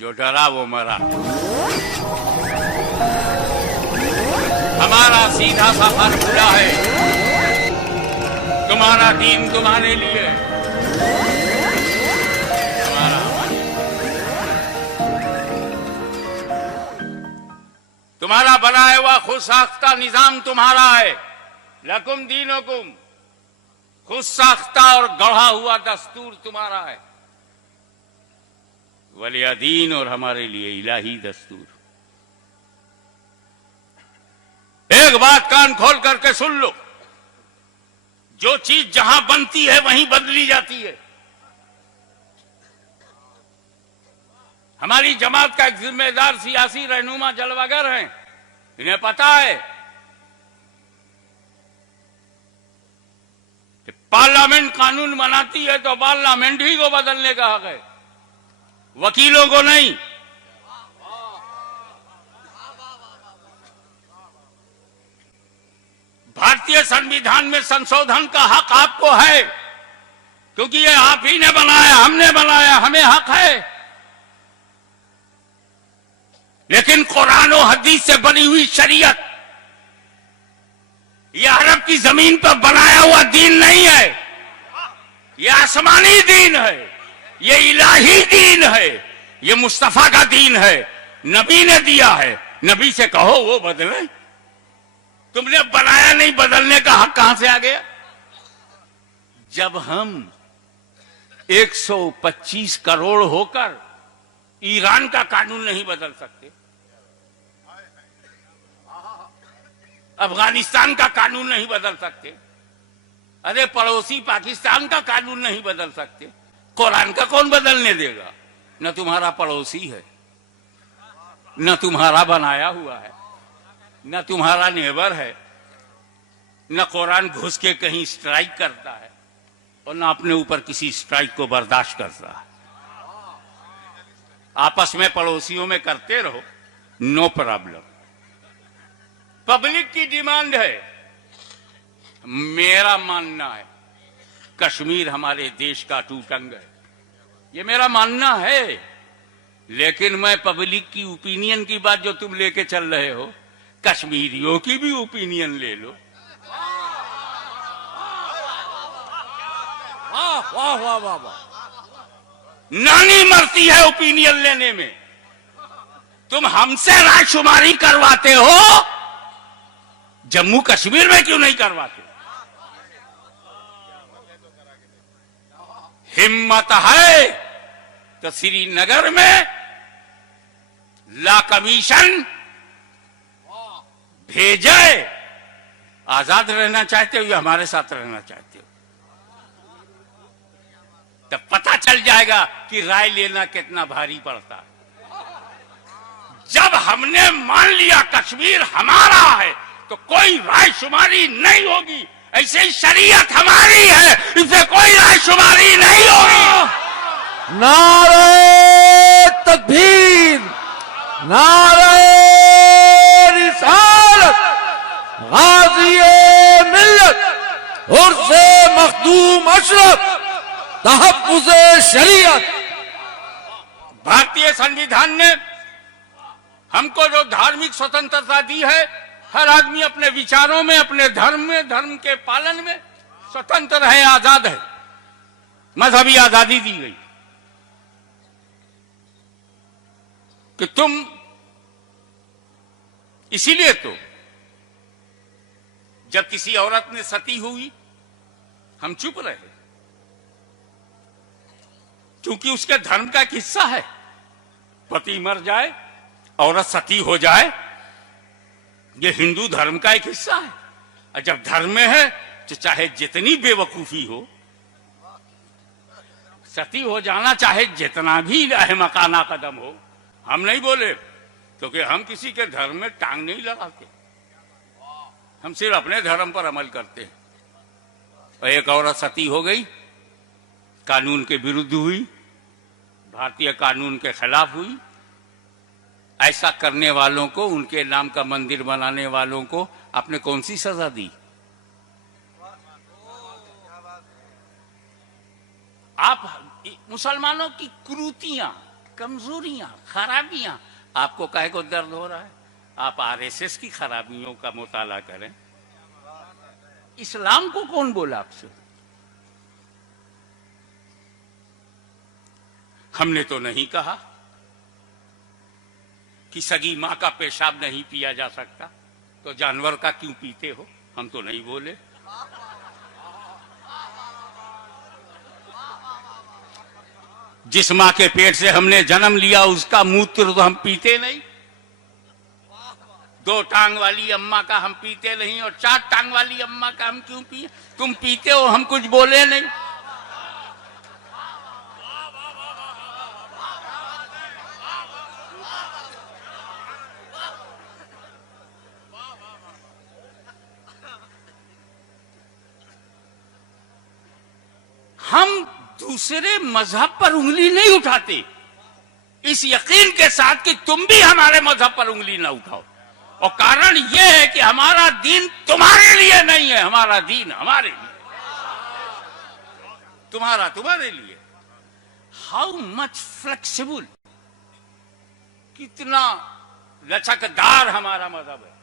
जो डरा वो मरा। हमारा सीधा सा फॉर्मूला है, तुम्हारा दीन तुम्हारे लिए, तुम्हारा बनाया हुआ खुद साख्ता निजाम तुम्हारा है। लकुम दीनुकुम, खुद साख्ता और गढ़ा हुआ दस्तूर तुम्हारा है। वलिया दीन, और हमारे लिए इलाही दस्तूर। एक बात कान खोल करके सुन लो, जो चीज जहां बनती है वहीं बदली जाती है। हमारी जमात का एक जिम्मेदार सियासी रहनुमा जलवागर हैं, इन्हें पता है कि पार्लियामेंट कानून बनाती है तो पार्लियामेंट ही को बदलने का हक है, वकीलों को नहीं। भारतीय संविधान में संशोधन का हक आपको है, क्योंकि ये आप ही ने बनाया, हमने बनाया, हमें हक है। लेकिन कुरान और हदीस से बनी हुई शरीयत यह अरब की जमीन पर बनाया हुआ दीन नहीं है, यह आसमानी दीन है, यह इलाही दीन है, यह मुस्तफा का दीन है, नबी ने दिया है। नबी से कहो वो बदले, तुमने बनाया नहीं, बदलने का हक कहां से आ गया? जब हम 125 करोड़ होकर ईरान का कानून नहीं बदल सकते, अफगानिस्तान का कानून नहीं बदल सकते, अरे पड़ोसी पाकिस्तान का कानून नहीं बदल सकते, कुरान का कौन बदलने देगा? न तुम्हारा पड़ोसी है, न तुम्हारा बनाया हुआ है, न तुम्हारा नेबर है, न कुरान घुस के कहीं स्ट्राइक करता है और न अपने ऊपर किसी स्ट्राइक को बर्दाश्त करता है। आपस में पड़ोसियों में करते रहो, नो प्रॉब्लम। पब्लिक की डिमांड है, मेरा मानना है कश्मीर हमारे देश का अटूट अंग है, ये मेरा मानना है। लेकिन मैं पब्लिक की ओपिनियन की बात जो तुम लेके चल रहे हो, कश्मीरियों की भी ओपिनियन ले लो। वाह वाह वाह वाह वाह, नानी मरती है ओपिनियन लेने में। तुम हमसे रायशुमारी करवाते हो, जम्मू कश्मीर में क्यों नहीं करवाते? हिम्मत है तो श्रीनगर में ला कमीशन भेजे। आजाद रहना चाहते हो या हमारे साथ रहना चाहते हो? तब पता चल जाएगा कि राय लेना कितना भारी पड़ता है। जब हमने मान लिया कश्मीर हमारा है तो कोई रायशुमारी नहीं होगी। ऐसे ही शरीयत हमारी है, इसे कोई रायशुमारी नहीं होगी। नारे तकबीर, नारे रिसालत, गाज़ी-ए मिल्लत उर्से मखदूम अशरफ, तहफ़्फ़ुज़-ए शरीयत। भारतीय संविधान ने हमको जो धार्मिक स्वतंत्रता दी है, हर आदमी अपने विचारों में, अपने धर्म में, धर्म के पालन में स्वतंत्र है, आजाद है। मजहबी आजादी दी गई कि तुम, इसीलिए तो जब किसी औरत ने सती हुई हम चुप रहे, क्योंकि उसके धर्म का एक हिस्सा है। पति मर जाए, औरत सती हो जाए, ये हिंदू धर्म का एक हिस्सा है। और जब धर्म में है तो चाहे जितनी बेवकूफी हो, सती हो जाना चाहे जितना भी अहमकाना कदम हो, हम नहीं बोले, क्योंकि हम किसी के धर्म में टांग नहीं लगाते, हम सिर्फ अपने धर्म पर अमल करते हैं। और एक औरत सती हो गई, कानून के विरुद्ध हुई, भारतीय कानून के खिलाफ हुई, ऐसा करने वालों को, उनके नाम का मंदिर बनाने वालों को आपने कौन सी सजा दी? आप मुसलमानों की कुरीतियां, कमजोरियां, खराबियां, आपको काहे को दर्द हो रहा है? आप आरएसएस की खराबियों का मुताला करें। इस्लाम को कौन बोला आपसे? हमने तो नहीं कहा कि सगी मां का पेशाब नहीं पिया जा सकता, तो जानवर का क्यों पीते हो? हम तो नहीं बोले। जिस मां के पेट से हमने जन्म लिया उसका मूत्र तो हम पीते नहीं। 2 टांग वाली अम्मा का हम पीते नहीं, और 4 टांग वाली अम्मा का हम क्यों पिए? तुम पीते हो, हम कुछ बोले नहीं। हम दूसरे मजहब पर उंगली नहीं उठाते, इस यकीन के साथ कि तुम भी हमारे मजहब पर उंगली ना उठाओ। और कारण यह है कि हमारा दीन तुम्हारे लिए नहीं है, हमारा दीन हमारे लिए, तुम्हारा तुम्हारे लिए। हाउ मच फ्लेक्सिबल, कितना लचकदार हमारा मजहब है।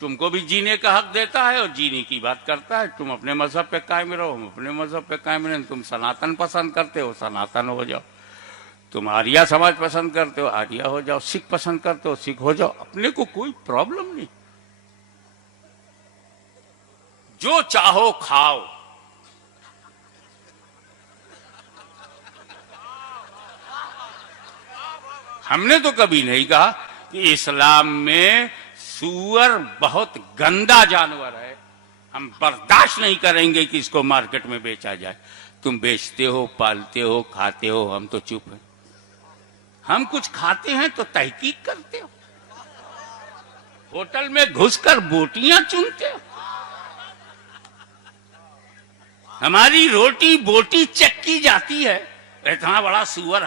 तुमको भी जीने का हक देता है और जीने की बात करता है। तुम अपने मजहब पे कायम रहो, हम अपने मजहब पे कायम रहें। तुम सनातन पसंद करते हो, सनातन हो जाओ। तुम आर्या समाज पसंद करते हो, आर्या हो जाओ। सिख पसंद करते हो, सिख हो जाओ। अपने को कोई प्रॉब्लम नहीं, जो चाहो खाओ। हमने तो कभी नहीं कहा कि इस्लाम में सूअर बहुत गंदा जानवर है, हम बर्दाश्त नहीं करेंगे कि इसको मार्केट में बेचा जाए। तुम बेचते हो, पालते हो, खाते हो, हम तो चुप हैं। हम कुछ खाते हैं तो तहकीक करते हो, होटल में घुसकर बोटियां चुनते हो। हमारी रोटी बोटी चेक की जाती है, इतना बड़ा सूअर